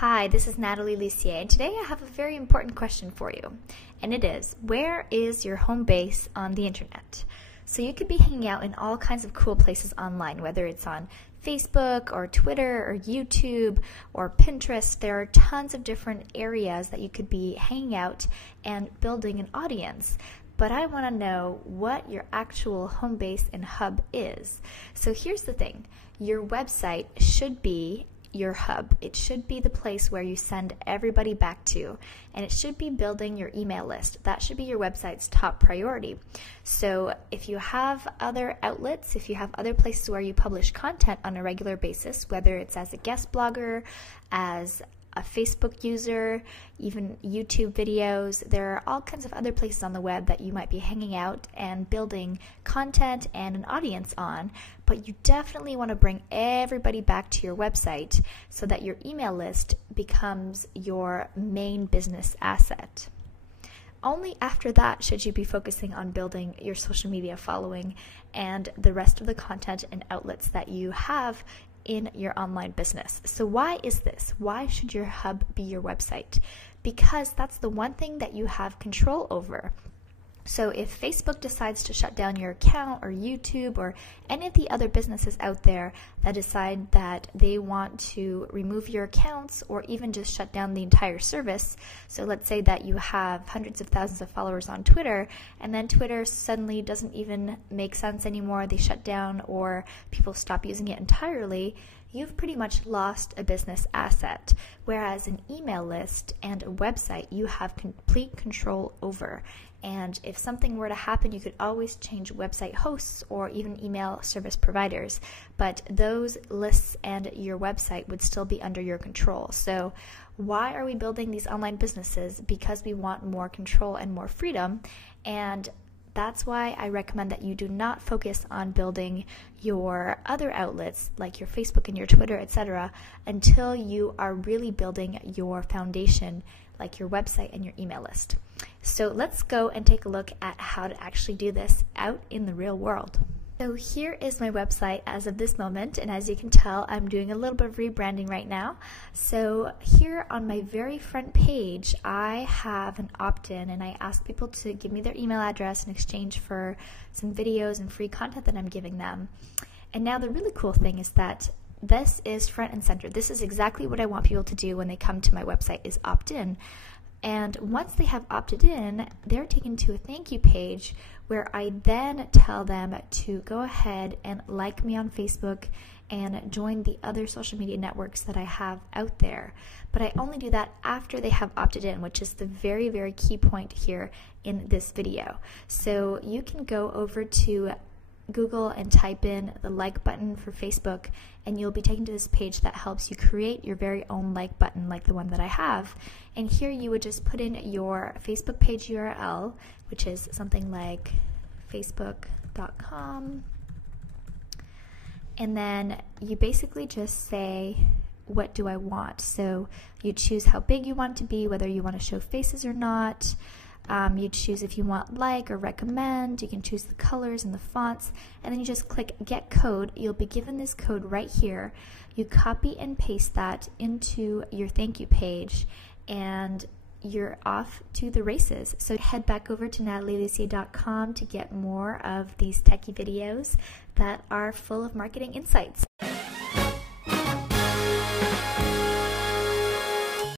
Hi, this is Natalie Lucier, and today I have a very important question for you. And it is, where is your home base on the internet? So you could be hanging out in all kinds of cool places online, whether it's on Facebook or Twitter or YouTube or Pinterest. There are tons of different areas that you could be hanging out and building an audience. But I want to know what your actual home base and hub is. So here's the thing. Your website should be your hub. It should be the place where you send everybody back to, and it should be building your email list. That should be your website's top priority. So if you have other outlets, if you have other places where you publish content on a regular basis, whether it's as a guest blogger, as a Facebook user, even YouTube videos, there are all kinds of other places on the web that you might be hanging out and building content and an audience on, but you definitely want to bring everybody back to your website so that your email list becomes your main business asset. Only after that should you be focusing on building your social media following and the rest of the content and outlets that you have in your online business. So why is this? Why should your hub be your website? Because that's the one thing that you have control over. So if Facebook decides to shut down your account, or YouTube, or any of the other businesses out there that decide that they want to remove your accounts or even just shut down the entire service, so let's say that you have hundreds of thousands of followers on Twitter, and then Twitter suddenly doesn't even make sense anymore, they shut down or people stop using it entirely, you've pretty much lost a business asset. Whereas an email list and a website you have complete control over. And if something were to happen, you could always change website hosts or even email service providers. But those lists and your website would still be under your control. So why are we building these online businesses? Because we want more control and more freedom. And that's why I recommend that you do not focus on building your other outlets like your Facebook and your Twitter, etc., until you are really building your foundation like your website and your email list. So let's go and take a look at how to actually do this out in the real world. So here is my website as of this moment, and as you can tell, I'm doing a little bit of rebranding right now. So here on my very front page, I have an opt-in, and I ask people to give me their email address in exchange for some videos and free content that I'm giving them. And now the really cool thing is that this is front and center. This is exactly what I want people to do when they come to my website, is opt in. And once they have opted in, they're taken to a thank you page where I then tell them to go ahead and like me on Facebook and join the other social media networks that I have out there. But I only do that after they have opted in, which is the very, very key point here in this video. So you can go over to Google and type in the like button for Facebook, and you'll be taken to this page that helps you create your very own like button like the one that I have. And here you would just put in your Facebook page URL, which is something like facebook.com, and then you basically just say, what do I want? So you choose how big you want it to be, whether you want to show faces or not. You choose if you want like or recommend. You can choose the colors and the fonts, and then you just click get code. You'll be given this code right here. You copy and paste that into your thank you page, and you're off to the races. So head back over to natalielucier.com to get more of these techie videos that are full of marketing insights.